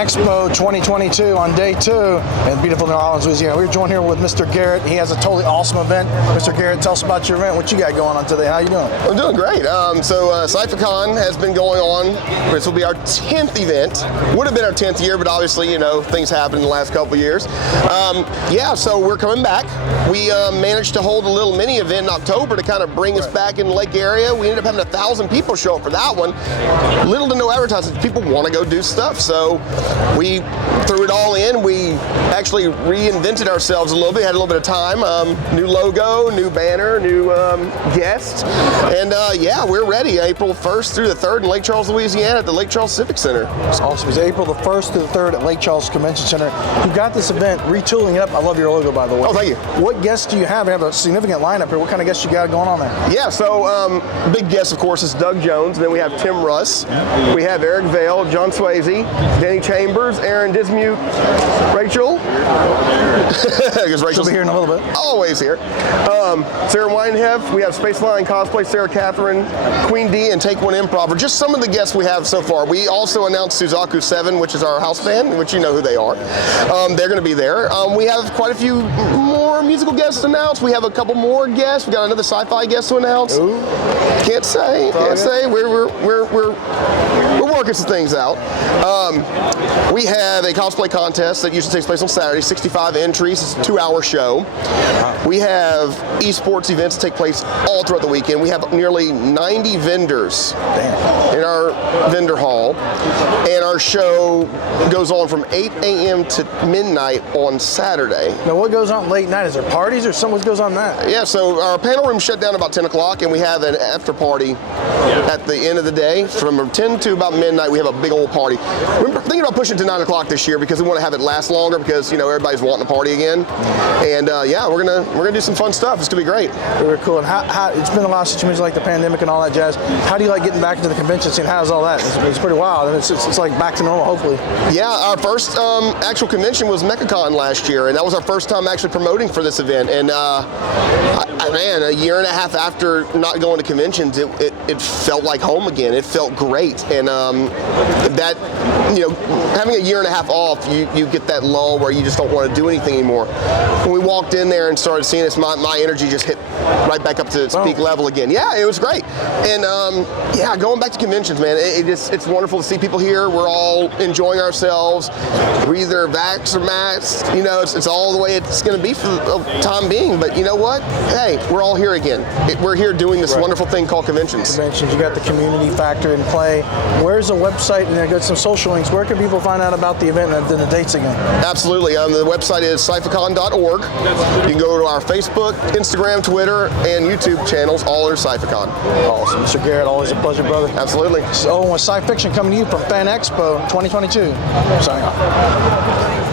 EXPO 2022 on day 2 in beautiful New Orleans, Louisiana. We're joined here with Mr. Garrett. He has a totally awesome event. Mr. Garrett, tell us about your event. What you got going on today? How you doing? I'm doing great. CyPhaCon has been going on. This will be our 10th event. Would have been our 10th year, but obviously, you know, things happened in the last couple of years. So we're coming back. We managed to hold a little mini event in October to kind of bring us back in the lake area. We ended up having 1,000 people show up for that one. Little to no advertising. People want to go do stuff, so we threw it all in. We actually reinvented ourselves a little bit. Had a little bit of time. New logo, new banner, new guests, and we're ready. April 1st through the 3rd in Lake Charles, Louisiana at the Lake Charles Civic Center. It's awesome. It's April the 1st through the 3rd at Lake Charles Convention Center. You've got this event retooling it up. I love your logo, by the way. Oh, thank you. What guests do you have? You have a significant lineup here. What kind of guests you got going on there? Yeah, so big guest, of course, is Doug Jones. Then we have Tim Russ. We have Eric Vale, John Swayze, Danny Chambers, Aaron Dismute, Rachel. Because Rachel's She'll be here in a little bit. Always here. Sarah Weinhef. We have Spaceline Cosplay, Sarah Catherine, Queen D, and Take One Improv. Are just some of the guests we have so far. We also announced Suzaku 7, which is our house band, which you know who they are. They're going to be there. We have quite a few more musical guests announced. We have a couple more guests. We got another sci-fi guest to announce. Ooh. Can't say. We're working some things out. We have a cosplay contest that usually takes place on Saturday. 65 entries. It's a 2-hour show. We have esports events that take place all throughout the weekend. We have nearly 90 vendors in our vendor hall, and our show goes on from 8 a.m. to midnight on Saturday. Now, what goes on late night? Is there parties or something? What goes on that? Yeah, so our panel room shut down about 10 o'clock, and we have an after party at the end of the day. From 10 to about midnight, we have a big old party. We're thinking about pushing it to 9 o'clock this year because we want to have it last longer because, you know, everybody's wanting to party again. And we're gonna do some fun stuff. It's gonna be great. Very cool. And how it's been a while since you mentioned like the pandemic and all that jazz. How do you like getting back into the convention scene? How's all that? It's pretty wild, and it's like back to normal, hopefully. Yeah, our first actual convention was MechaCon last year, and that was our first time actually promoting for this event. And man, a year and a half after not going to conventions, it felt like home again. It felt great, and that, you know, having a year and a half off, you get that lull where you just don't want to do anything anymore. When we walked in there and started seeing this, my energy just hit right back up to its peak level again. Yeah, it was great. And going back to conventions, man, it's wonderful to see people here. We're all enjoying ourselves. We're either vax or masked. You know, it's all the way it's going to be for the time being. But you know what? Hey, we're all here again. We're here doing this wonderful thing called conventions. You got the community factor in play. Where's the website? And I got some social links. Where can people find out about the event and the dates again? Absolutely. The website is CyPhaCon.org. You can go to our Facebook, Instagram, Twitter, and YouTube channels, all under CyPhaCon. Awesome. Mr. Garrett, always a pleasure, brother. Absolutely. So, with Sci Fiction coming to you from Fan Expo 2022. Signing off.